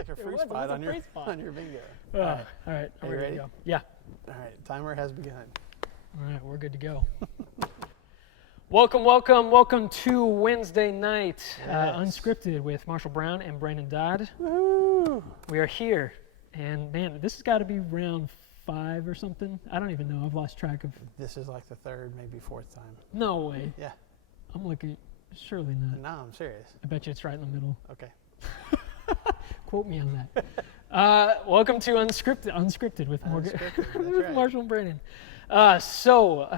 like a free spot on your bingo. All right. Are you ready? To go. Yeah. All right. Timer has begun. All right. We're good to go. Welcome to Wednesday night, Unscripted with Marshall Brown and Brandon Dodd. Woo! We are here, and man, this has got to be round 5 or something. I don't even know. I've lost track of. This is like the third, maybe fourth time. No way. Yeah. I'm looking. Surely not. No, I'm serious. I bet you it's right in the middle. Okay. Quote me on that. Welcome to Unscripted with Right. Marshall and Brandon. So,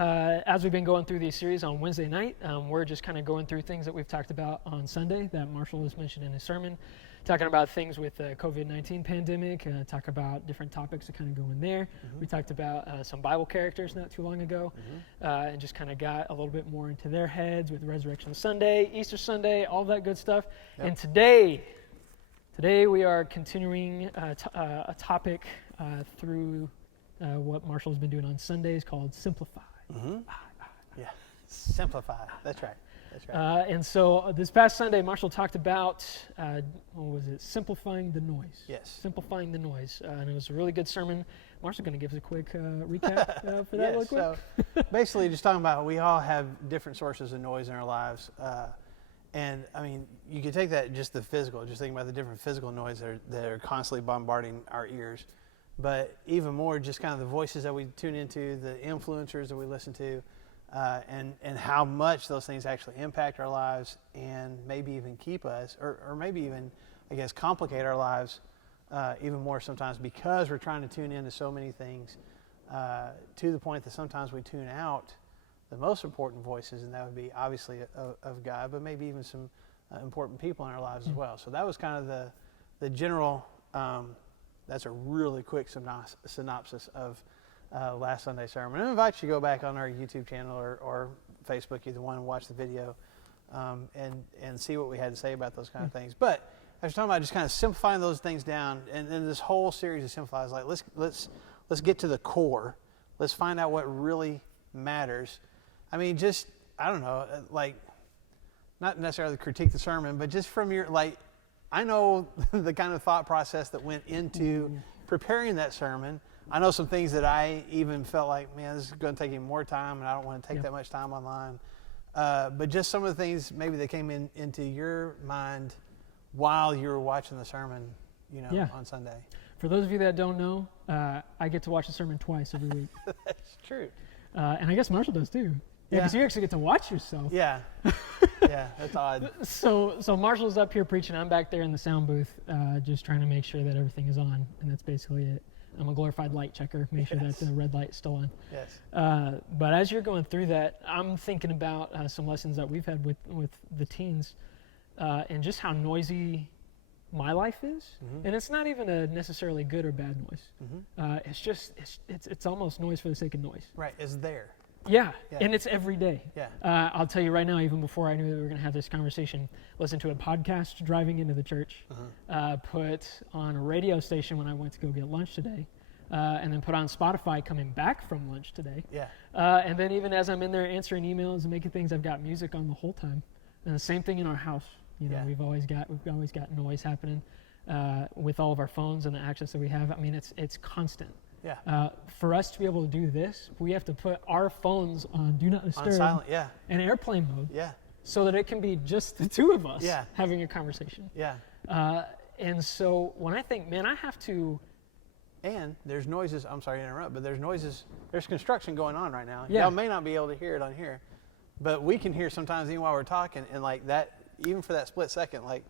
as we've been going through these series on Wednesday night, we're just kind of going through things that we've talked about on Sunday that Marshall has mentioned in his sermon, talking about things with the COVID-19 pandemic, talk about different topics that kind of go in there. Mm-hmm. We talked about some Bible characters not too long ago, and just kind of got a little bit more into their heads with Resurrection Sunday, Easter Sunday, all that good stuff. Yep. And today we are continuing a topic through what Marshall's been doing on Sundays called Simplify. Mm-hmm. Yeah. Simplify. That's right. And so this past Sunday, Marshall talked about, what was it? Simplifying the noise. Yes. Simplifying the noise. And it was a really good sermon. Marshall's going to give us a quick recap for that real quick. So basically just talking about we all have different sources of noise in our lives. And I mean, you could take that just the physical, just think about the different physical noise that are constantly bombarding our ears. But even more, just kind of the voices that we tune into, the influencers that we listen to, and how much those things actually impact our lives and maybe even keep us, or maybe even, I guess, complicate our lives even more sometimes because we're trying to tune into so many things to the point that sometimes we tune out the most important voices, and that would be obviously of God, but maybe even some important people in our lives as well. So that was kind of the general, that's a really quick synopsis of last Sunday's sermon. And I invite you to go back on our YouTube channel or Facebook, either one, and watch the video and see what we had to say about those kind of things. But I was talking about just kind of simplifying those things down, and then this whole series of Simplify is like, let's get to the core. Let's find out what really matters. I mean, just, I don't know, like, not necessarily critique the sermon, but just from your, like, I know the kind of thought process that went into preparing that sermon. I know some things that I even felt like, man, this is going to take even more time, and I don't want to take that much time online. But just some of the things maybe that came into your mind while you were watching the sermon, on Sunday. For those of you that don't know, I get to watch the sermon twice every week. That's true. And I guess Marshall does too. Yeah, because you actually get to watch yourself. Yeah. Yeah, that's odd. So Marshall's up here preaching. I'm back there in the sound booth, just trying to make sure that everything is on, and that's basically it. I'm a glorified light checker, make sure that the red light is still on. Yes. But as you're going through that, I'm thinking about some lessons that we've had with the teens, and just how noisy my life is. Mm-hmm. And it's not even a necessarily good or bad noise. Mm-hmm. It's just it's almost noise for the sake of noise. Right. It's there. Yeah, and it's every day. Yeah. I'll tell you right now, even before I knew that we were going to have this conversation, listen to a podcast driving into the church, put on a radio station when I went to go get lunch today, and then put on Spotify coming back from lunch today. Yeah. And then even as I'm in there answering emails and making things, I've got music on the whole time. And the same thing in our house. We've always got noise happening with all of our phones and the access that we have. I mean, it's constant. Yeah. For us to be able to do this, we have to put our phones on Do Not Disturb. On silent, and airplane mode. Yeah. So that it can be just the two of us having a conversation. Yeah. And so when I think, man, I have to... And there's noises, I'm sorry to interrupt, but there's construction going on right now. Yeah. Y'all may not be able to hear it on here, but we can hear sometimes even while we're talking, and like that, even for that split second, like,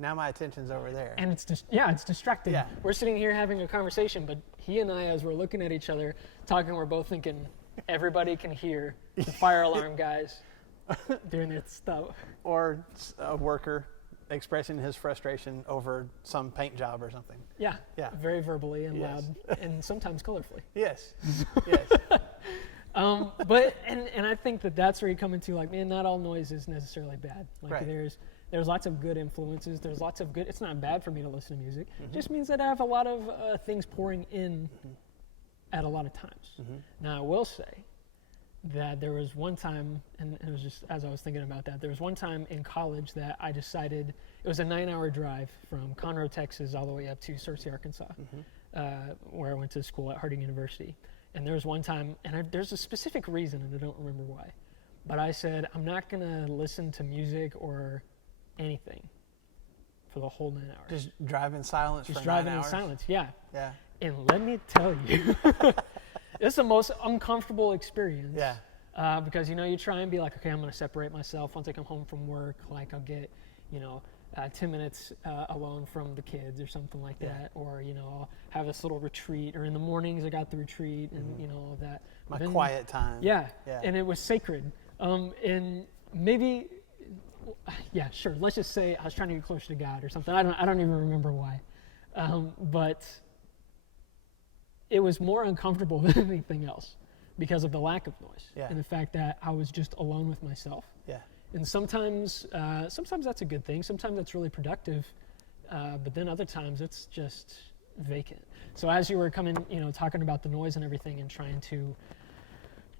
now my attention's over there. And it's distracting. Yeah. We're sitting here having a conversation, but he and I, as we're looking at each other, talking, we're both thinking, everybody can hear the fire alarm guys doing their stuff. Or a worker expressing his frustration over some paint job or something. Yeah. Very verbally and loud, and sometimes colorfully. Yes. But I think that's where you come into, like, man, not all noise is necessarily bad. Like, right. There's lots of good influences. There's lots of good. It's not bad for me to listen to music. It just means that I have a lot of things pouring in at a lot of times. Now, I will say that there was one time, and it was just as I was thinking about that, there was one time in college that I decided, it was a 9-hour drive from Conroe, Texas, all the way up to Searcy, Arkansas, where I went to school at Harding University. And there was one time, and there's a specific reason, and I don't remember why, but I said, I'm not going to listen to music or anything for the whole 9 hours. Just drive in silence Just for driving 9 hours? in silence, yeah. Yeah. And let me tell you, it's the most uncomfortable experience. Yeah. Because, you try and be like, okay, I'm going to separate myself once I come home from work. Like, I'll get, 10 minutes alone from the kids or something like that. Or, I'll have this little retreat. Or in the mornings, I got the retreat and, all of that. My quiet time. Yeah. And it was sacred. And maybe, yeah, sure. Let's just say I was trying to get closer to God or something. I don't even remember why. But it was more uncomfortable than anything else because of the lack of noise and the fact that I was just alone with myself. Yeah. And sometimes that's a good thing. Sometimes that's really productive. But then other times it's just vacant. So as you were talking about the noise and everything and trying to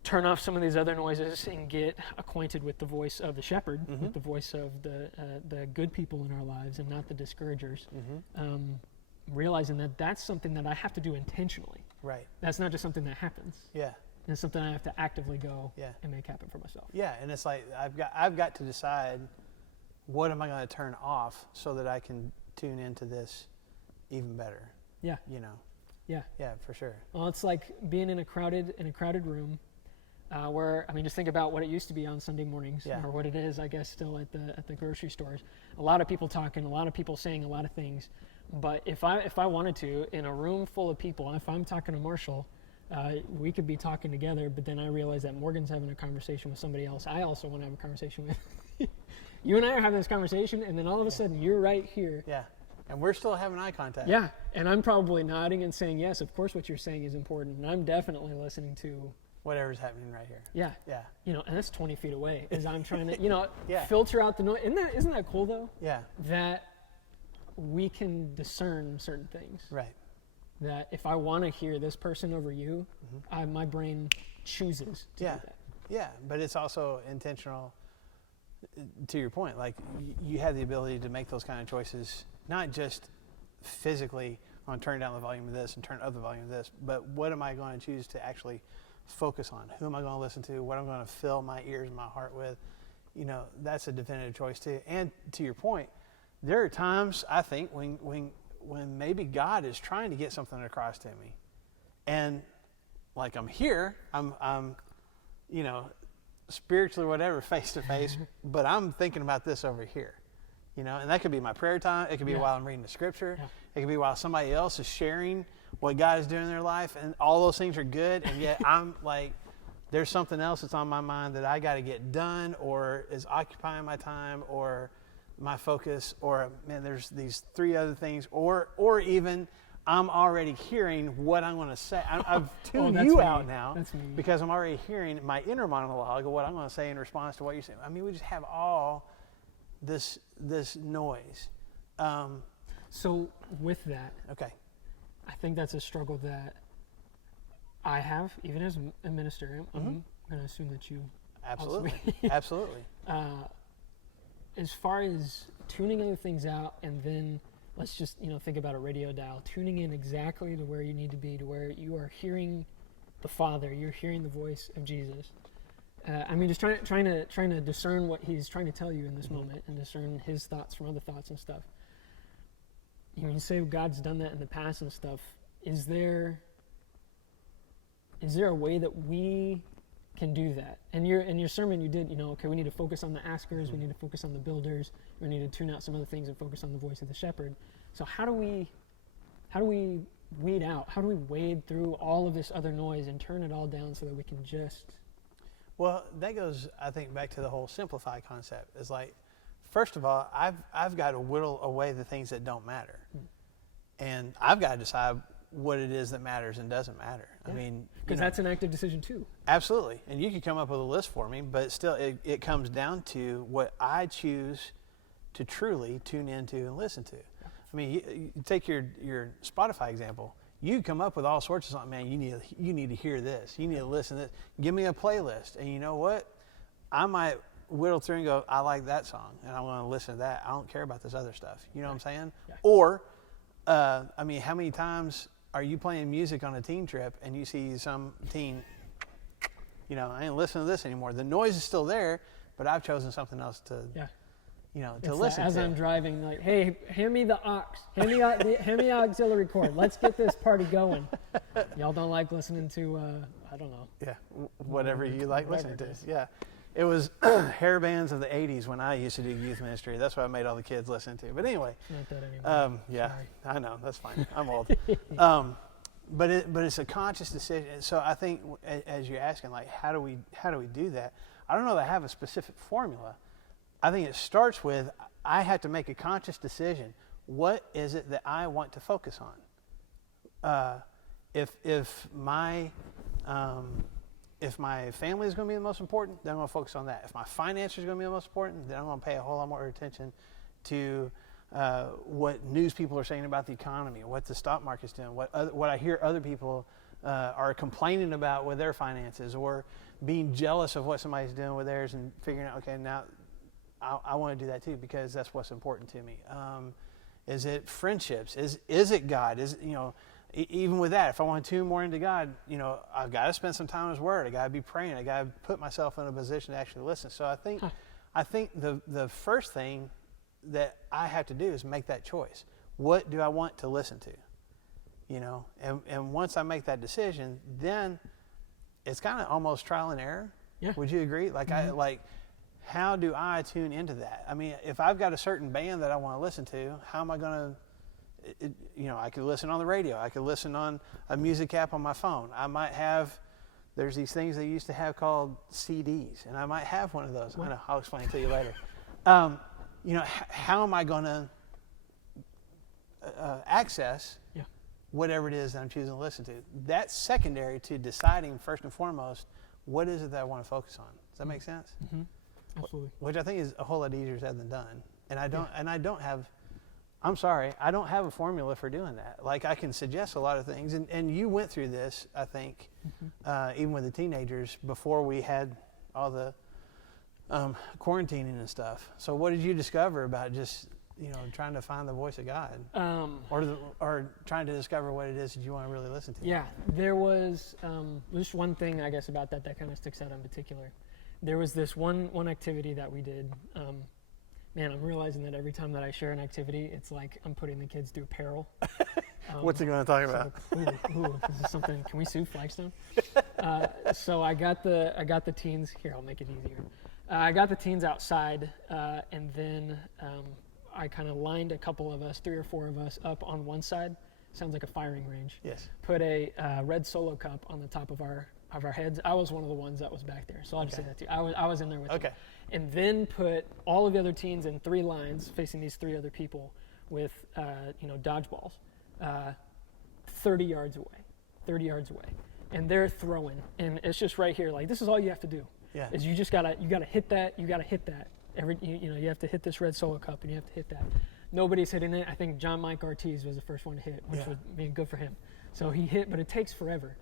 turn off some of these other noises and get acquainted with the voice of the shepherd, with the voice of the good people in our lives and not the discouragers, realizing that that's something that I have to do intentionally. Right. That's not just something that happens. Yeah. It's something I have to actively go Yeah. and make happen for myself. Yeah, and it's like I've got to decide what am I going to turn off so that I can tune into this even better. Yeah. Yeah. Yeah, for sure. Well, it's like being in a crowded room, where just think about what it used to be on Sunday mornings, or what it is, I guess, still at the grocery stores. A lot of people talking, a lot of people saying a lot of things. But if I wanted to, in a room full of people, if I'm talking to Marshall, we could be talking together. But then I realize that Morgan's having a conversation with somebody else. I also want to have a conversation with you, and I are having this conversation, and then all of a sudden you're right here. Yeah. And we're still having eye contact. Yeah, and I'm probably nodding and saying, yes, of course what you're saying is important. And I'm definitely listening to whatever's happening right here. Yeah. Yeah. And that's 20 feet away as I'm trying to, Yeah. filter out the noise. Isn't that cool, though? Yeah. That we can discern certain things. Right. That if I want to hear this person over you, my brain chooses to do that. Yeah, but it's also intentional, to your point. Like, you have the ability to make those kind of choices, not just physically on turn down the volume of this and turn up the volume of this, but what am I going to choose to actually focus on? Who am I going to listen to? What I'm going to fill my ears and my heart with? That's a definitive choice too. And to your point, there are times, I think, when maybe God is trying to get something across to me, and like I'm here, I'm spiritually or whatever, face to face, but I'm thinking about this over here, and that could be my prayer time. It could be while I'm reading the scripture. Yeah. It could be while somebody else is sharing what God is doing in their life, and all those things are good, and yet I'm like, there's something else that's on my mind that I got to get done, or is occupying my time, or my focus, or man, there's these 3 other things, or even I'm already hearing what I'm going to say. I've tuned you out now because I'm already hearing my inner monologue of what I'm going to say in response to what you're saying. We just have all this noise. So with that, Okay. I think that's a struggle that I have, even as a minister. I'm going to assume that you Absolutely. also- Absolutely. As far as tuning other things out, and then let's just think about a radio dial, tuning in exactly to where you need to be, to where you are hearing the Father, you're hearing the voice of Jesus. Just trying to discern what He's trying to tell you in this moment, and discern His thoughts from other thoughts and stuff. You say God's done that in the past and stuff. Is there a way that we can do that? And in your sermon you did, we need to focus on the askers, we need to focus on the builders, we need to tune out some other things and focus on the voice of the shepherd. So how do we weed out, how do we wade through all of this other noise and turn it all down so that we can just... Well, that goes, I think, back to the whole simplify concept. It's like, first of all, I've got to whittle away the things that don't matter. And I've got to decide what it is that matters and doesn't matter. Yeah. Because that's an active decision too. Absolutely. And you could come up with a list for me, but still it comes down to what I choose to truly tune into and listen to. You take your Spotify example. you come up with all sorts of something, man, you need to hear this. You need to listen to this. Give me a playlist. And you know what? I might whittle through and go, I like that song, and I want to listen to that. I don't care about this other stuff. You know what I'm saying? Yeah. Or, I mean, how many times are you playing music on a teen trip and you see some teen, you know, I ain't listening to this anymore. The noise is still there, but I've chosen something else to, you know, to listen to. As I'm driving, like, hey, hand me the aux. Hand me the auxiliary cord. Let's get this party going. Y'all don't like listening to, I don't know. Yeah, whatever you like listening to. Yeah. It was hair bands of the 80s when I used to do youth ministry. That's what I made all the kids listen to. But anyway. Not that anymore. Yeah, sorry. I know. That's fine. I'm old. But it's a conscious decision. So I think as you're asking, like, how do we do that? I don't know that I have a specific formula. I think it starts with I have to make a conscious decision. What is it that I want to focus on? If my family is going to be the most important, then I'm going to focus on that. If my finances are going to be the most important, then I'm going to pay a whole lot more attention to what news people are saying about the economy, what the stock market's doing, what I hear other people are complaining about with their finances, or being jealous of what somebody's doing with theirs and figuring out, okay, now I want to do that too because that's what's important to me. Is it friendships? Is it God? Even with that, if I want to tune more into God, you know, I've got to spend some time in His Word. I got to be praying. I got to put myself in a position to actually listen. So I think the first thing that I have to do is make that choice. What do I want to listen to? You know, and once I make that decision, then it's kind of almost trial and error. Yeah. Would you agree? Like how do I tune into that? I mean, if I've got a certain band that I want to listen to, how am I going to? I could listen on the radio. I could listen on a music app on my phone. I might have, there's these things they used to have called CDs, and I might have one of those. I know, I'll explain it to you later. How am I going to access whatever it is that I'm choosing to listen to? That's secondary to deciding, first and foremost, what is it that I want to focus on. Does that make sense? Mm-hmm. Absolutely. Which I think is a whole lot easier said than done. And I don't have a formula for doing that. Like, I can suggest a lot of things, and you went through this, I think, even with the teenagers before we had all the quarantining and stuff. So what did you discover about just, trying to find the voice of God, or trying to discover what it is that you want to really listen to? Yeah, there was just one thing, I guess, about that kind of sticks out in particular. There was this one activity that we did. Man, I'm realizing that every time that I share an activity, it's like I'm putting the kids through peril. What's he going to talk about? Is this something? Can we sue Flagstone? So I got the teens here. I'll make it easier. I got the teens outside, and then I kind of lined a couple of us, 3 or 4 of us, up on one side. Sounds like a firing range. Yes. Put a red Solo cup on the top of our heads. I was one of the ones that was back there, so I'll just say that to you. I was in there with them. And then put all of the other teens in 3 lines facing these 3 other people with dodgeballs, 30 yards away, and they're throwing, and it's just right here. Like, this is all you have to do. Yeah. Is you gotta hit that. You gotta hit that. You have to hit this red Solo cup, and you have to hit that. Nobody's hitting it. I think John Mike Ortiz was the first one to hit, which would be good for him. So he hit, but it takes forever.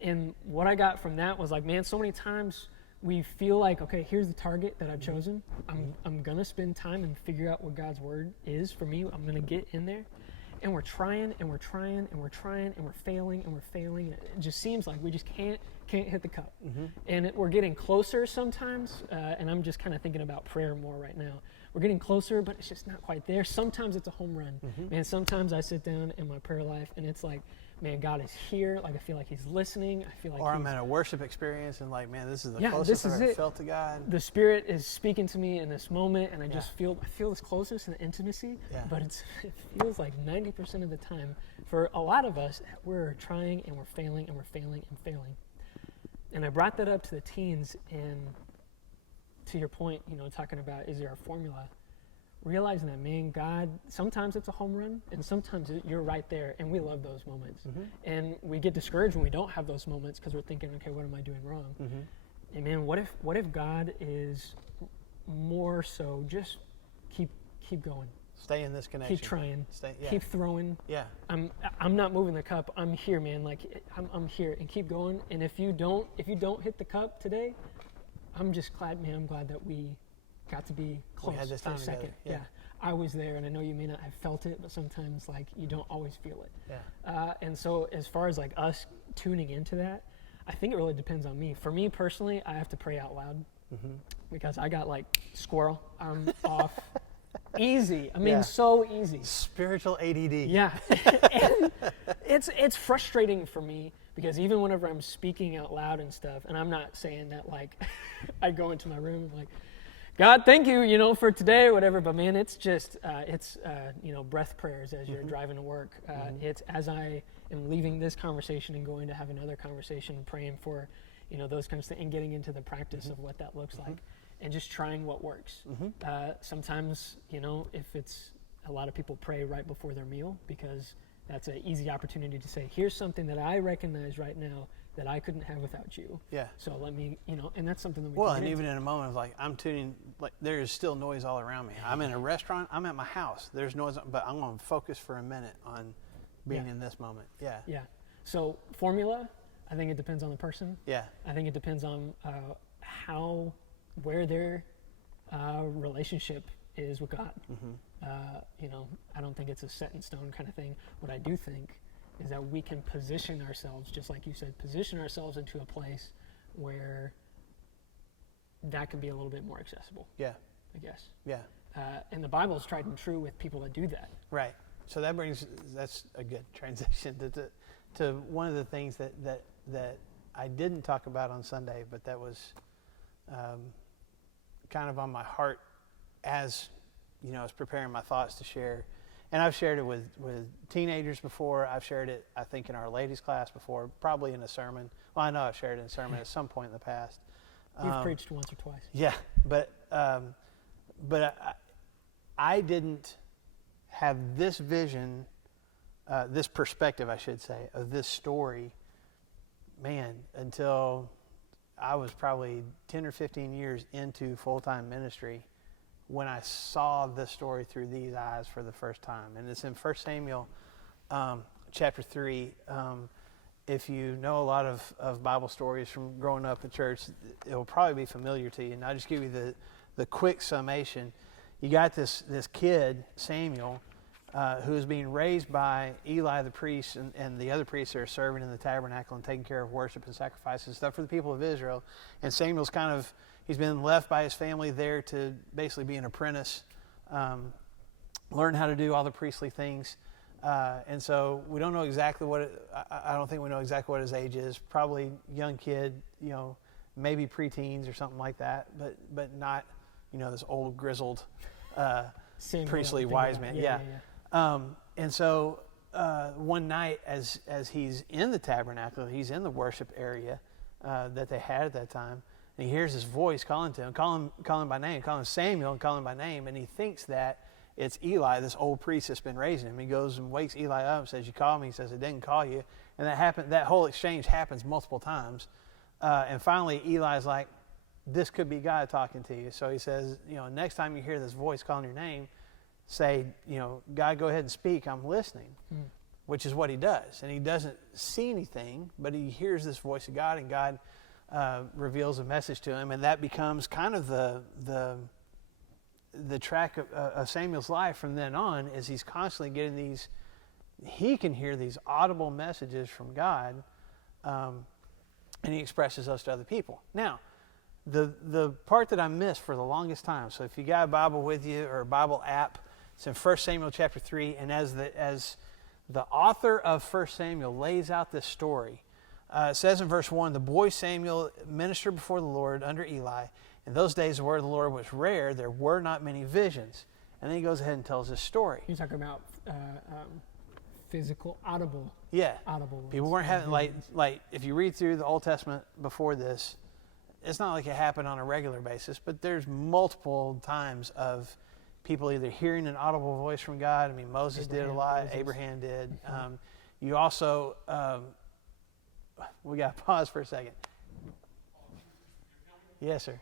And what I got from that was like, man, so many times we feel like, okay, here's the target that I've chosen. I'm gonna spend time and figure out what God's word is for me. I'm gonna get in there, and we're trying and we're trying and we're trying and we're failing and we're failing. It just seems like we just can't hit the cup. And we're getting closer sometimes. And I'm just kind of thinking about prayer more right now. We're getting closer, but it's just not quite there. Sometimes it's a home run. And sometimes I sit down in my prayer life and it's like, man, God is here. Like, I feel like He's listening. I feel like I'm at a worship experience and like, man, this is the closest I've ever felt to God. The Spirit is speaking to me in this moment, and I just feel this closeness and intimacy. But it feels like 90% of the time, for a lot of us, we're trying and we're failing and we're failing and failing. And I brought that up to the teens, and to your point, talking about, is there a formula? Realizing that, man, God, sometimes it's a home run, and sometimes you're right there, and we love those moments. And we get discouraged when we don't have those moments because we're thinking, okay, what am I doing wrong? And man, what if God is more so just keep going, Stay in this connection. Keep trying. Yeah. Keep throwing. Yeah. I'm not moving the cup. I'm here, man. Like I'm here, and keep going. And if you don't hit the cup today, I'm just glad, man. I'm glad that we got to be close We had this for time a second. together. I was there, and I know you may not have felt it, but sometimes like you don't always feel it. Yeah. And so as far as like us tuning into that, I think it really depends on me. For me personally, I have to pray out loud because I got like squirrel. I'm off. Easy. I mean, so easy. Spiritual ADD. Yeah. And it's frustrating for me because even whenever I'm speaking out loud and stuff, and I'm not saying that like I go into my room and like, God, thank you, for today or whatever. But man, it's just, breath prayers as you're driving to work. It's as I am leaving this conversation and going to have another conversation, praying for, those kinds of things and getting into the practice of what that looks like and just trying what works. Sometimes, if it's a lot of people pray right before their meal because that's an easy opportunity to say, here's something that I recognize right now that I couldn't have without you. Yeah. So let me, and that's something that we Well, can and get even into. in a moment of like, I'm tuning, like there is still noise all around me. I'm in a restaurant, I'm at my house, there's noise, but I'm going to focus for a minute on being in this moment. Yeah. Yeah. So formula, I think it depends on the person. Yeah. I think it depends on where their relationship is with God. I don't think it's a set in stone kind of thing. What I do think is that we can position ourselves, just like you said, position ourselves into a place where that can be a little bit more accessible. Yeah. I guess. Yeah. And the Bible is tried and true with people that do that. Right. So that's a good transition to one of the things that I didn't talk about on Sunday, but that was kind of on my heart as I was preparing my thoughts to share. And I've shared it with teenagers before. I've shared it, I think, in our ladies' class before, probably in a sermon. Well, I know I've shared it in a sermon at some point in the past. You've preached once or twice. Yeah, but I didn't have this vision, this perspective, I should say, of this story, man, until I was probably 10 or 15 years into full-time ministry when I saw this story through these eyes for the first time. And it's in 1 Samuel chapter 3. If you know a lot of Bible stories from growing up in church, it will probably be familiar to you. And I'll just give you the quick summation. You got this kid, Samuel, who is being raised by Eli the priest and the other priests that are serving in the tabernacle and taking care of worship and sacrifices and stuff for the people of Israel. And Samuel's he's been left by his family there to basically be an apprentice, learn how to do all the priestly things. And so we don't know exactly I don't think we know exactly what his age is. Probably young kid, maybe preteens or something like that, but not, this old grizzled priestly wise man. Yeah. And so one night as he's in the tabernacle, he's in the worship area that they had at that time, and he hears this voice calling to him, calling by name, calling Samuel and calling by name, and he thinks that it's Eli, this old priest that's been raising him. He goes and wakes Eli up and says, "You called me?" He says, "I didn't call you." And that whole exchange happens multiple times. And finally, Eli's like, "This could be God talking to you." So he says, next time you hear this voice calling your name, say, "God, go ahead and speak. I'm listening," which is what he does. And he doesn't see anything, but he hears this voice of God, and God reveals a message to him. And that becomes kind of the track of Samuel's life from then on, is he's constantly getting he can hear these audible messages from God, and he expresses those to other people. Now, the part that I missed for the longest time, so if you got a Bible with you or a Bible app, it's in 1 Samuel chapter 3, and as the author of 1 Samuel lays out this story, it says in verse 1, "The boy Samuel ministered before the Lord under Eli. In those days the word of the Lord was rare, there were not many visions." And then he goes ahead and tells this story. You're talking about physical, audible. Yeah. Audible. People weren't having, like if you read through the Old Testament before this, it's not like it happened on a regular basis, but there's multiple times of people either hearing an audible voice from God. I mean, Moses did a lot. Abraham did. You also, we got to pause for a second. Yes, sir.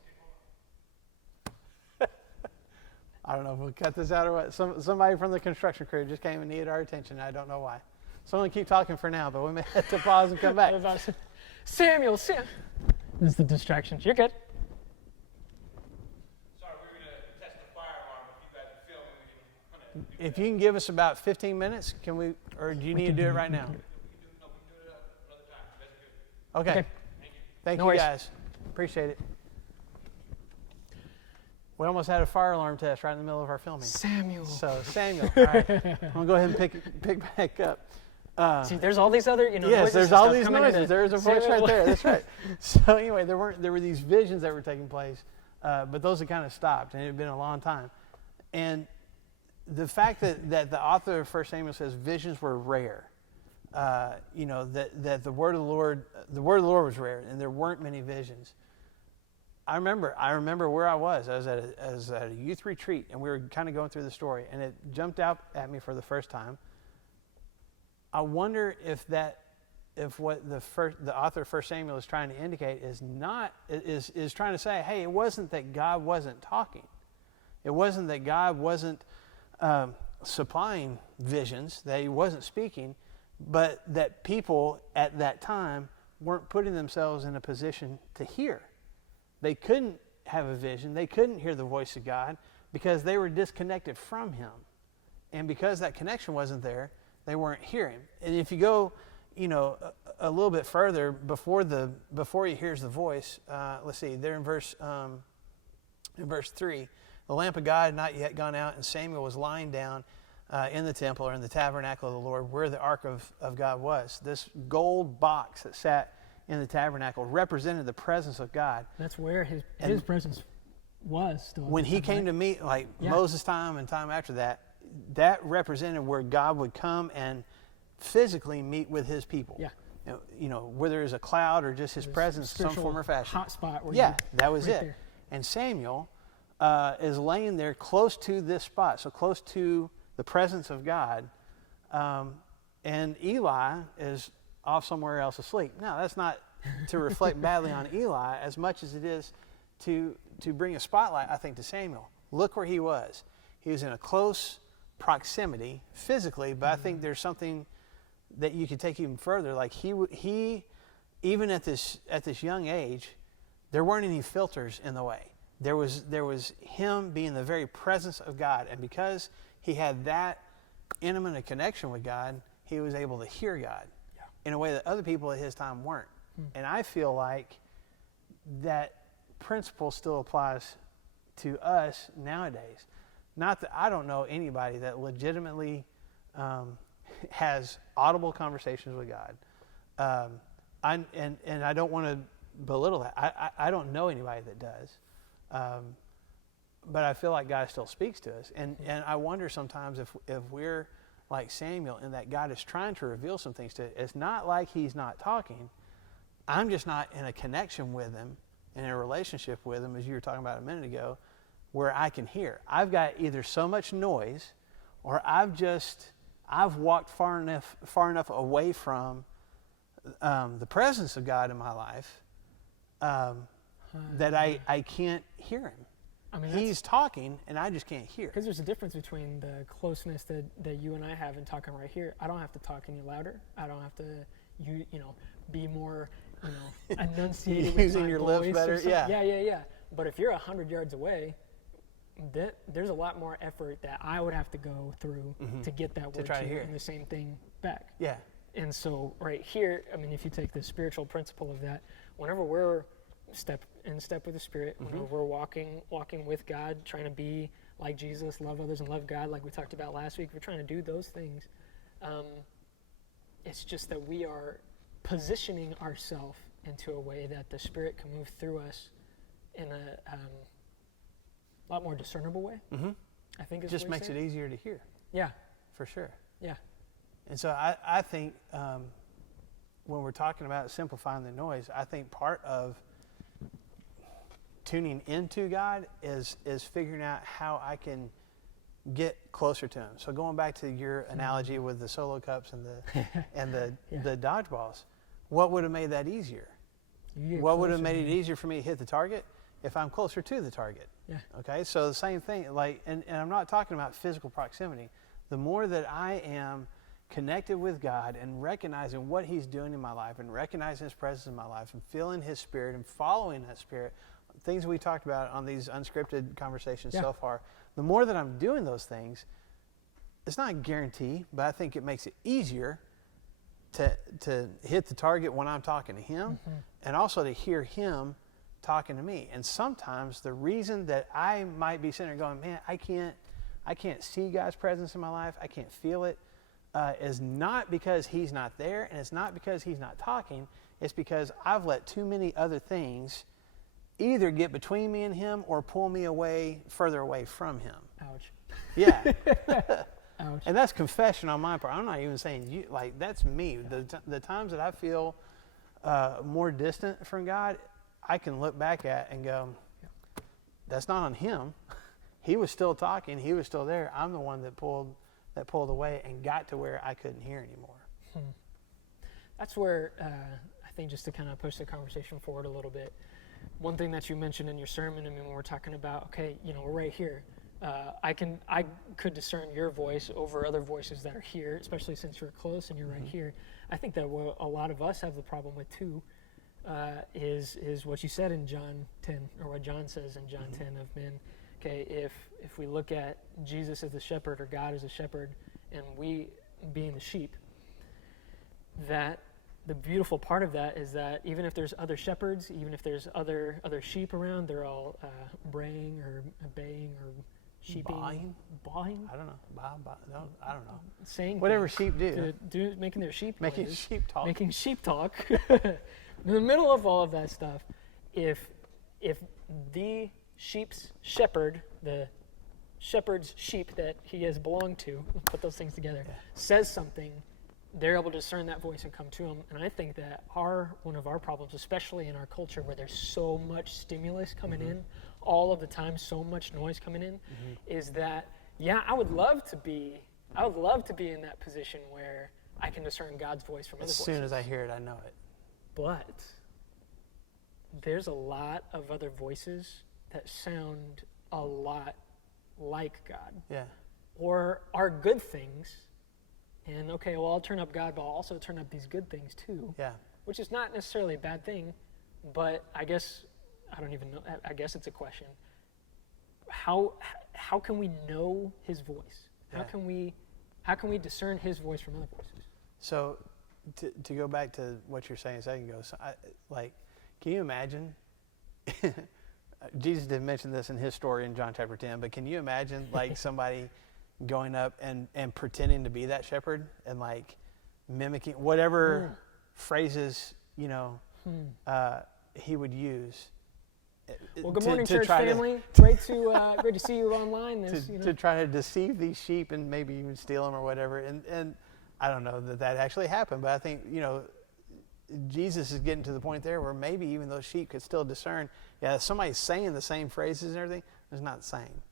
I don't know if we'll cut this out or what. Somebody from the construction crew just came and needed our attention. I don't know why. So I'm going to keep talking for now, but we may have to pause and come back. Samuel. This is the distractions. You're good. Sorry, we were going to test the fire alarm. If you guys are filming, we can If you can give us about 15 minutes, can we, or do you need to do it right now? we can do it another time. You guys are good. Okay. Okay. Thank No you worries. guys. Appreciate it. We almost had a fire alarm test right in the middle of our filming. Samuel. So Samuel, all right. I'm gonna go ahead and pick back up. See, there's all these other, Yes, noises there's and all stuff these coming noises. into There's a voice Samuel. right there. That's right. So anyway, there were these visions that were taking place, but those had kind of stopped, and it had been a long time. And the fact that the author of 1 Samuel says visions were rare, that the word of the Lord was rare, and there weren't many visions. I remember where I was. I was at a youth retreat, and we were kind of going through the story, and it jumped out at me for the first time. I wonder if what the author of 1 Samuel is trying to indicate is trying to say, hey, it wasn't that God wasn't talking. It wasn't that God wasn't supplying visions, that he wasn't speaking, but that people at that time weren't putting themselves in a position to hear. They couldn't have a vision. They couldn't hear the voice of God because they were disconnected from him. And because that connection wasn't there, they weren't hearing. And if you go, a little bit further before he hears the voice, let's see, there in verse 3, the lamp of God had not yet gone out, and Samuel was lying down in the temple or in the tabernacle of the Lord where the ark of God was. This gold box that sat in the tabernacle represented the presence of God. That's where his presence was still. When he came to meet, Moses' time and time after that, that represented where God would come and physically meet with his people. Yeah. Whether it was a cloud or just his presence, some form or fashion. Hot spot. That was right it. there. And Samuel is laying there close to this spot, so close to the presence of God. And Eli is off somewhere else asleep. Now, that's not to reflect badly on Eli as much as it is to bring a spotlight, I think, to Samuel. Look where he was. He was in a close proximity physically, but I think there's something that you could take even further. Like he even at this young age, there weren't any filters in the way. There was him being the very presence of God, and because he had that intimate a connection with God, he was able to hear God in a way that other people at his time weren't. And I feel like that principle still applies to us nowadays. Not that I don't know anybody that legitimately has audible conversations with God. And I don't want to belittle that. I don't know anybody that does. But I feel like God still speaks to us. And I wonder sometimes if we're like Samuel in that God is trying to reveal some things to us. It's not like he's not talking. I'm just not in a connection with him, in a relationship with him, as you were talking about a minute ago, where I can hear. I've got either so much noise or I've walked far enough away from the presence of God in my life that I can't hear him. I mean, he's talking and I just can't hear. Because there's a difference between the closeness that you and I have in talking right here. I don't have to talk any louder. I don't have to be more enunciated using with your my lips voice better. Yeah. But if you're 100 yards away, there's a lot more effort that I would have to go through to get that word to you and the same thing back. Yeah. And so right here, I mean, if you take the spiritual principle of that, whenever we're in step with the Spirit, whenever we're walking with God, trying to be like Jesus, love others and love God, like we talked about last week, we're trying to do those things. It's just that we are positioning ourselves into a way that the Spirit can move through us in a lot more discernible way. I think it just makes it easier to hear. Yeah, for sure. Yeah, and so I think when we're talking about simplifying the noise, I think part of tuning into God is figuring out how I can get closer to him. So going back to your analogy with the solo cups and the dodgeballs, what would have made that easier? What would have made it easier for me to hit the target? if I'm closer to the target. Yeah. Okay, so the same thing, like, and I'm not talking about physical proximity. The more that I am connected with God and recognizing what He's doing in my life and recognizing His presence in my life and feeling His Spirit and following that Spirit, things we talked about on these unscripted conversations so far, the more that I'm doing those things, it's not a guarantee, but I think it makes it easier to hit the target when I'm talking to Him, and also to hear Him talking to me. And sometimes the reason that I might be sitting there going, man, I can't see God's presence in my life, I can't feel it, is not because He's not there, and it's not because He's not talking. It's because I've let too many other things either get between me and Him or pull me further away from Him. Ouch. Yeah. Ouch. And that's confession on my part. I'm not even saying you, like, that's me. The times that I feel more distant from God, I can look back at and go, that's not on Him. He was still talking. He was still there. I'm the one that pulled away and got to where I couldn't hear anymore. That's where I think, just to kind of push the conversation forward a little bit, one thing that you mentioned in your sermon, I mean, when we're talking about, okay, we're right here. I could discern your voice over other voices that are here, especially since you're close and you're right here. I think that what a lot of us have the problem with too is what you said in John 10, or what John says in John 10 of, man, okay, if we look at Jesus as the shepherd or God as a shepherd and we being the sheep, that the beautiful part of that is that even if there's other shepherds, even if there's other sheep around, they're all braying or baying or sheeping. Bawing? I don't know. No, I don't know. Saying whatever sheep do. Making their sheep Making noises, sheep talk. Making sheep talk. In the middle of all of that stuff, if the sheep's shepherd, the shepherd's sheep that he has belonged to, put those things together, says something, they're able to discern that voice and come to him. And I think that one of our problems, especially in our culture where there's so much stimulus coming in all of the time, so much noise coming in, is that, I would love to be in that position where I can discern God's voice from other voices. As soon as I hear it, I know it. But there's a lot of other voices that sound a lot like God. Yeah. Or are good things. And okay, well, I'll turn up God, but I'll also turn up these good things too. Yeah. Which is not necessarily a bad thing, but I guess, I don't even know, I guess it's a question. How can we know His voice? How can we discern His voice from other voices? So to go back to what you're saying a second ago, so can you imagine, Jesus didn't mention this in His story in John chapter 10, but can you imagine like somebody going up and pretending to be that shepherd and like mimicking whatever phrases, he would use. Well, good morning, church family. Great to see you online. To try to deceive these sheep and maybe even steal them or whatever. And I don't know that actually happened, but I think, Jesus is getting to the point there where maybe even those sheep could still discern, somebody's saying the same phrases and everything, it's not the same.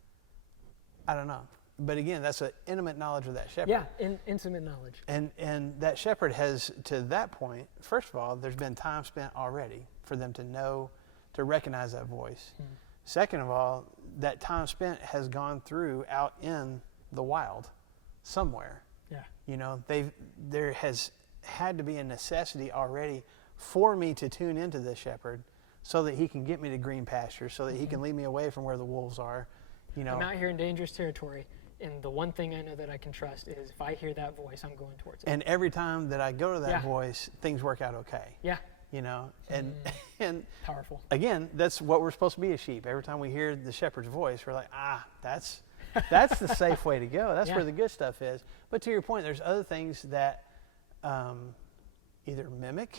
I don't know. But again, that's an intimate knowledge of that shepherd. Yeah, intimate knowledge. And that shepherd has, to that point, first of all, there's been time spent already for them to know, to recognize that voice. Second of all, that time spent has gone through out in the wild somewhere. Yeah. There has had to be a necessity already for me to tune into this shepherd so that he can get me to green pastures, so that he can lead me away from where the wolves are. I'm out here in dangerous territory. And the one thing I know that I can trust is if I hear that voice, I'm going towards it. And every time that I go to that voice, things work out okay. Yeah. And powerful. Again, that's what we're supposed to be as sheep. Every time we hear the shepherd's voice, we're like, that's the safe way to go. That's where the good stuff is. But to your point, there's other things that either mimic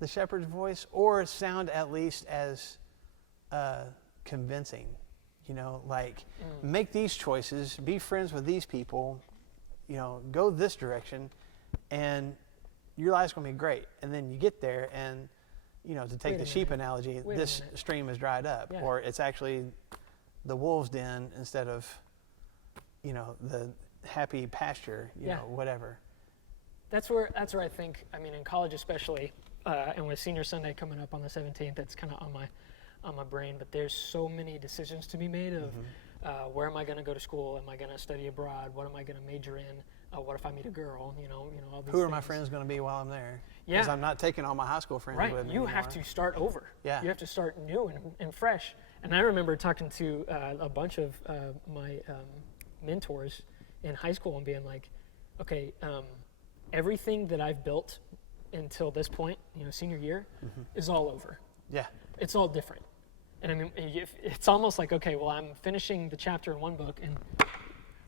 the shepherd's voice or sound at least as convincing. Make these choices, be friends with these people, go this direction, and your life's going to be great. And then you get there and, to take the sheep analogy, this stream is dried up. Yeah. Or it's actually the wolves' den instead of, the happy pasture, whatever. That's where I think, in college especially, and with Senior Sunday coming up on the 17th, that's kind of on my brain, but there's so many decisions to be made of where am I going to go to school? Am I going to study abroad? What am I going to major in? What if I meet a girl? All these Who are things. my friends going to be while I'm there? Yeah. Because I'm not taking all my high school friends Right. with me You anymore. have to start over. Yeah. You have to start new and fresh. And I remember talking to a bunch of my mentors in high school and being like, okay, everything that I've built until this point, senior year, is all over. Yeah. It's all different. And I mean, it's almost like, okay, well, I'm finishing the chapter in one book, and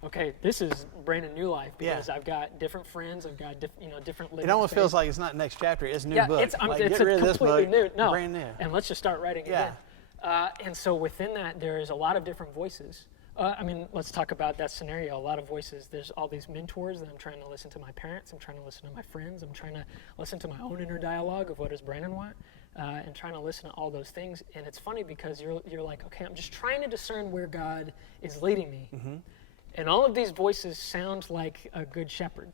okay, this is brand new life because I've got different friends, I've got different living It almost space. feels like it's not next chapter, it's a new book. It's get a rid of this completely book, new, no, brand new. and let's just start writing again. And so within that, there is a lot of different voices. Let's talk about that scenario. A lot of voices. There's all these mentors that I'm trying to listen to my parents. I'm trying to listen to my friends. I'm trying to listen to my own inner dialogue of what does Brandon want, and trying to listen to all those things. And it's funny because you're like, okay, I'm just trying to discern where God is leading me. And all of these voices sound like a good shepherd.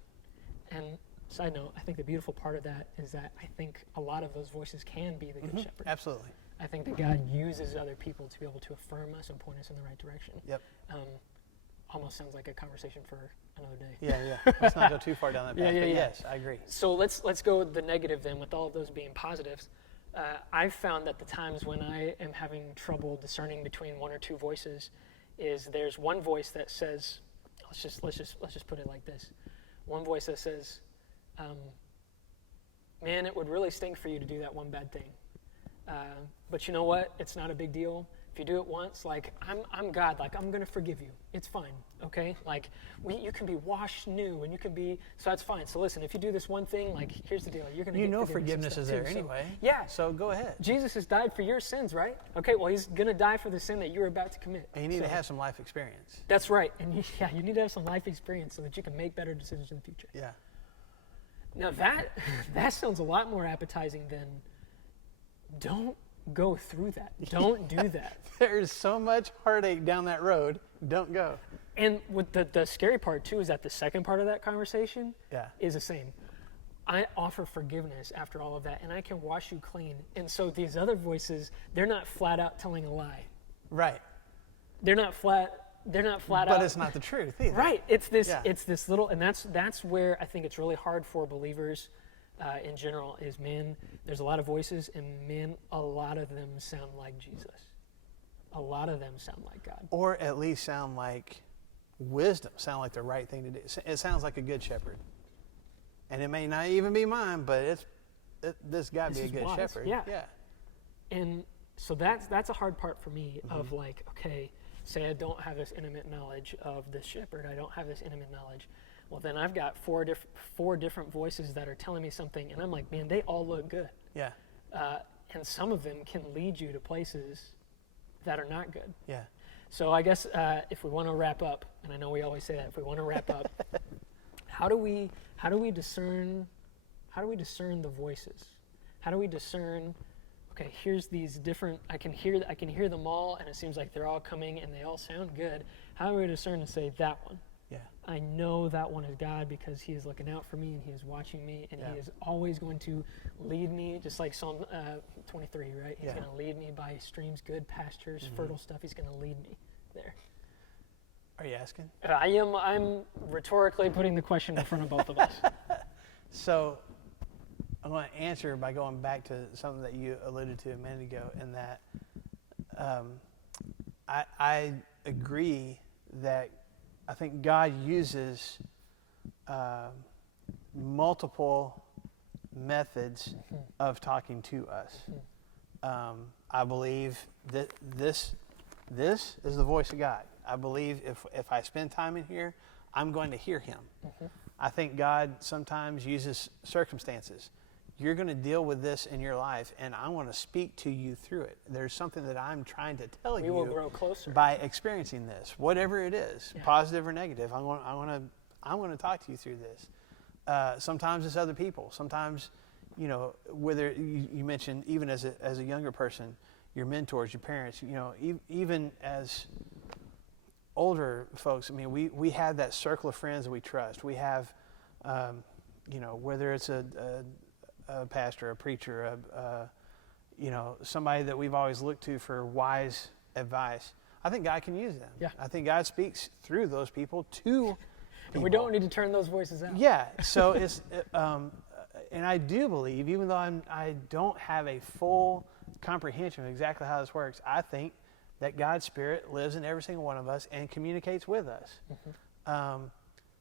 And side note, I think the beautiful part of that is that I think a lot of those voices can be the good shepherd. Absolutely. I think that God uses other people to be able to affirm us and point us in the right direction. Yep. Almost sounds like a conversation for another day. Yeah. Let's not go too far down that path. Yeah. Yes, I agree. So let's go the negative then, with all of those being positives. I've found that the times when I am having trouble discerning between one or two voices is there's one voice that says, let's just put it like this. One voice that says, man, it would really stink for you to do that one bad thing. But you know what? It's not a big deal. If you do it once, like, I'm God, like, I'm going to forgive you. It's fine, okay? Like, you can be washed new, and you can be, so that's fine. So listen, if you do this one thing, like, here's the deal. You're going to get forgiveness is there too. anyway. Yeah. So go ahead. Jesus has died for your sins, right? Okay, well, he's going to die for the sin that you're about to commit. And you need to have some life experience. That's right. And you need to have some life experience so that you can make better decisions in the future. Yeah. Now, that sounds a lot more appetizing than don't go through that. Don't do that. There's so much heartache down that road. Don't go. And with the scary part, too, is that the second part of that conversation is the same. I offer forgiveness after all of that, and I can wash you clean. And so these other voices, they're not flat out telling a lie. Right. They're not flat out. But it's not the truth either. Right. It's this little, and that's where I think it's really hard for believers in general is, man, there's a lot of voices, and man, a lot of them sound like Jesus. A lot of them sound like God. Or at least sound like wisdom, sound like the right thing to do. It sounds like a good shepherd. And it may not even be mine, but this got to be a good shepherd. Yeah. And so that's a hard part for me of like, okay, say I don't have this intimate knowledge of this shepherd. I don't have this intimate knowledge. Well, then I've got four different voices that are telling me something, and I'm like, man, they all look good. Yeah. And some of them can lead you to places that are not good. Yeah. So I guess if we want to wrap up, and I know we always say that, if we want to wrap up, how do we discern the voices? How do we discern? Okay, here's these different. I can hear them all, and it seems like they're all coming, and they all sound good. How do we discern and say that one? Yeah. I know that one is God because he is looking out for me and he is watching me and he is always going to lead me, just like Psalm 23, right? He's going to lead me by streams, good pastures, fertile stuff. He's going to lead me there. Are you asking? I'm rhetorically putting the question in front of both of us. So I'm going to answer by going back to something that you alluded to a minute ago, in that I agree that I think God uses multiple methods of talking to us. I believe that this is the voice of God. I believe if I spend time in here, I'm going to hear him. I think God sometimes uses circumstances. You're going to deal with this in your life, and I want to speak to you through it. There's something that I'm trying to tell you. We will grow closer by experiencing this, whatever it is, positive or negative. I want to talk to you through this. Sometimes it's other people. Sometimes, whether you mentioned even as a younger person, your mentors, your parents. Even as older folks. I mean, we have that circle of friends that we trust. We have, whether it's a pastor, a preacher, somebody that we've always looked to for wise advice, I think God can use them. Yeah. I think God speaks through those people to people. And we don't need to turn those voices out. Yeah. So and I do believe, even though I don't have a full comprehension of exactly how this works, I think that God's Spirit lives in every single one of us and communicates with us. Mm-hmm.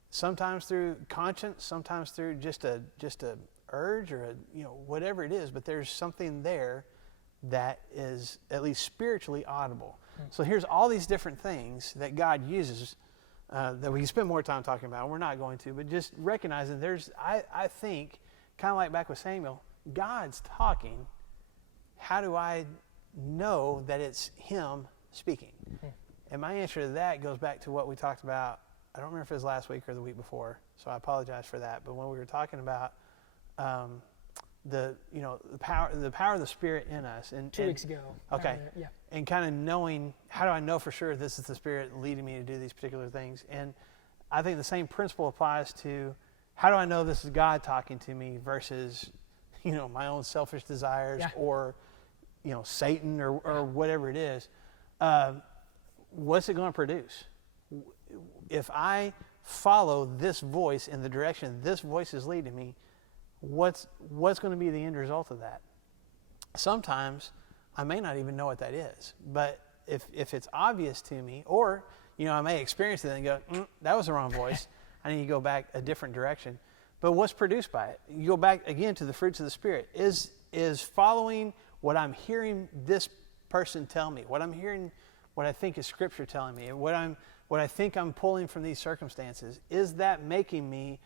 Sometimes through conscience, sometimes through just a urge or whatever it is, but there's something there that is at least spiritually audible. Mm-hmm. So here's all these different things that God uses that we can spend more time talking about. We're not going to, but just recognizing I think, kind of like back with Samuel, God's talking. How do I know that it's Him speaking? Mm-hmm. And my answer to that goes back to what we talked about. I don't remember if it was last week or the week before, so I apologize for that. But when we were talking about the power of the Spirit in us, and 2 weeks ago. Okay. Yeah. And kind of knowing, how do I know for sure this is the Spirit leading me to do these particular things? And I think the same principle applies to, how do I know this is God talking to me versus, my own selfish desires, or, Satan or whatever it is. What's it going to produce? If I follow this voice in the direction this voice is leading me, what's going to be the end result of that? Sometimes I may not even know what that is, but if it's obvious to me, or I may experience it and go, that was the wrong voice. I need to go back a different direction. But what's produced by it? You go back again to the fruits of the Spirit. Is following what I'm hearing this person tell me, what I'm hearing, what I think is Scripture telling me, what I think I'm pulling from these circumstances, is that making me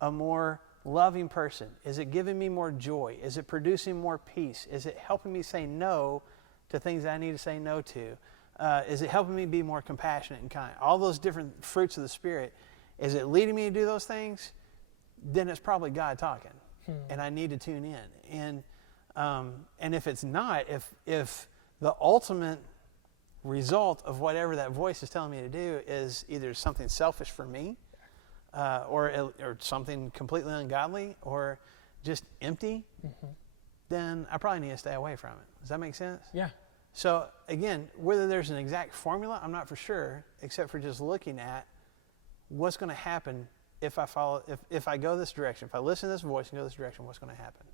a more loving person? Is it giving me more joy? Is it producing more peace? Is it helping me say no to things that I need to say no to? Is it helping me be more compassionate and kind? All those different fruits of the Spirit. Is it leading me to do those things? Then it's probably God talking, and I need to tune in. And if it's not, if the ultimate result of whatever that voice is telling me to do is either something selfish for me, or something completely ungodly, or just empty, then I probably need to stay away from it. Does that make sense? Yeah. So again, whether there's an exact formula, I'm not for sure, except for just looking at what's going to happen if I follow, if I go this direction, if I listen to this voice and go this direction, what's going to happen?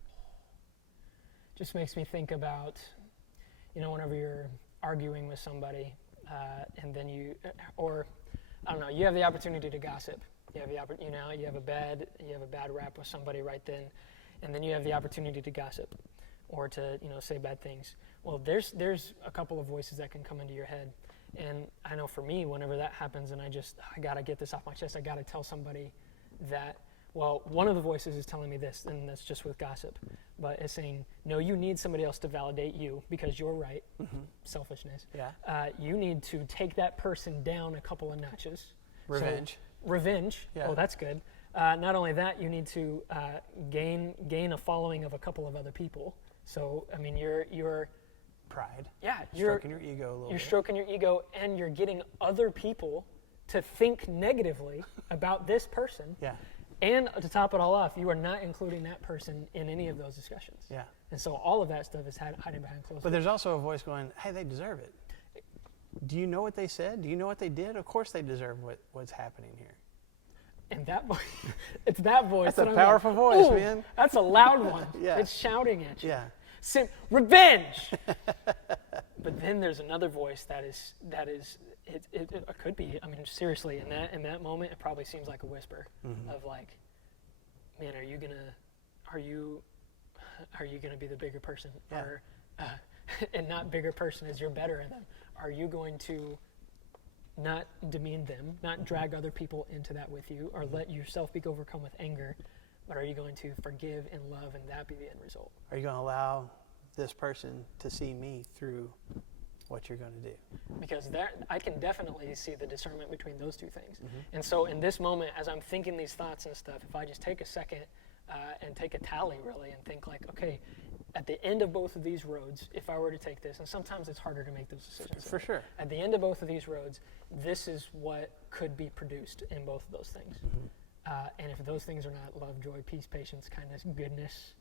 Just makes me think about, whenever you're arguing with somebody, and then you have the opportunity to gossip. You have you have a bad rap with somebody right then, and then you have the opportunity to gossip, or to say bad things. Well, there's a couple of voices that can come into your head, and I know for me, whenever that happens, and I gotta get this off my chest, I gotta tell somebody that. Well, one of the voices is telling me this, and that's just with gossip, but it's saying, no, you need somebody else to validate you because you're right. Selfishness. Yeah. You need to take that person down a couple of notches. Revenge. Yeah. Oh, that's good. Not only that, you need to gain a following of a couple of other people. So, I mean, you're pride. Yeah. Stroking your ego a little bit. You're stroking your ego, and you're getting other people to think negatively about this person. Yeah. And to top it all off, you are not including that person in any of those discussions. Yeah. And so all of that stuff is hiding behind closed doors. But there's also a voice going, hey, they deserve it. Do you know what they said? Do you know what they did? Of course they deserve what's happening here. And that voice, it's that voice. That's a powerful voice, man. That's a loud one. Yeah. It's shouting at you. Yeah. Revenge! But then there's another voice that is it could be, I mean, seriously, in that moment, it probably seems like a whisper of like, man, are you gonna be the bigger person? Yeah. Or, and not bigger person as you're better than them. Are you going to not demean them, not drag other people into that with you, or let yourself be overcome with anger, but are you going to forgive and love, and that be the end result? Are you going to allow this person to see me through what you're going to do? Because I can definitely see the discernment between those two things. And so in this moment, as I'm thinking these thoughts and stuff, if I just take a second and take a tally really and think like, okay, at the end of both of these roads, if I were to take this, and sometimes it's harder to make those decisions. For sure. At the end of both of these roads, this is what could be produced in both of those things. And if those things are not love, joy, peace, patience, kindness, goodness,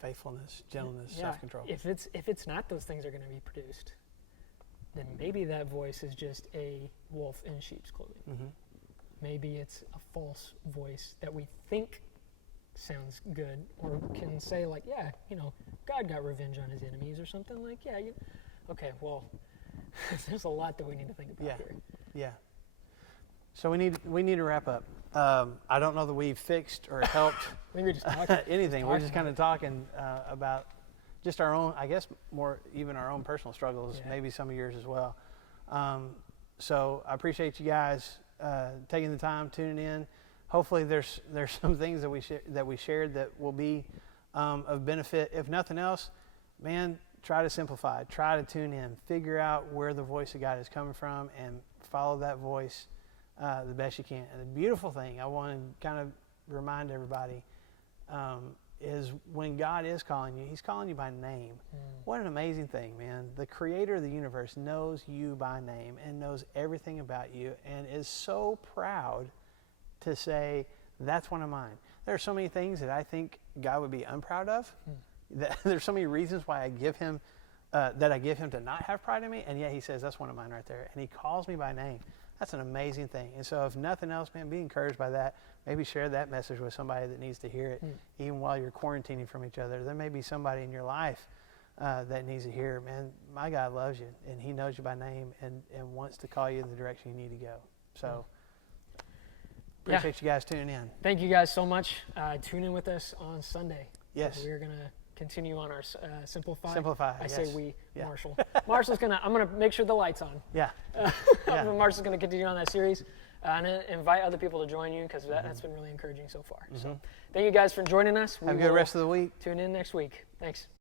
faithfulness, gentleness, Yeah. self-control. If it's not those things are going to be produced, then maybe that voice is just a wolf in sheep's clothing. Mm-hmm. Maybe it's a false voice that we think sounds good, or can say like, yeah, God got revenge on his enemies or something like, yeah, okay, well, there's a lot that we need to think about here. Yeah. So we need to wrap up. I don't know that we've fixed or helped I think we're just talking. anything. We're just kind of talking about just our own, I guess, more even our own personal struggles, maybe some of yours as well. So I appreciate you guys taking the time, tuning in. Hopefully there's some things that we shared that will be of benefit. If nothing else, man, try to simplify. Try to tune in. Figure out where the voice of God is coming from and follow that voice the best you can. And the beautiful thing I want to kind of remind everybody is when God is calling you, He's calling you by name. What an amazing thing, man. The creator of the universe knows you by name and knows everything about you and is so proud to say, that's one of mine. There are so many things that I think God would be unproud of. There's so many reasons why I give Him to not have pride in me, and yet He says, that's one of mine right there. And He calls me by name. That's an amazing thing. And so if nothing else, man, be encouraged by that. Maybe share that message with somebody that needs to hear it, even while you're quarantining from each other. There may be somebody in your life that needs to hear, man, my God loves you, and He knows you by name and wants to call you in the direction you need to go. So appreciate you guys tuning in. Thank you guys so much. Tune in with us on Sunday. Yes. We're going to continue on our Simplify. Simplify, Say yes. we, Yeah. Marshall. I'm going to make sure the light's on. Yeah. Marshall's going to continue on that series and invite other people to join you because that's been really encouraging so far. So thank you guys for joining us. Have a good rest of the week. Tune in next week. Thanks.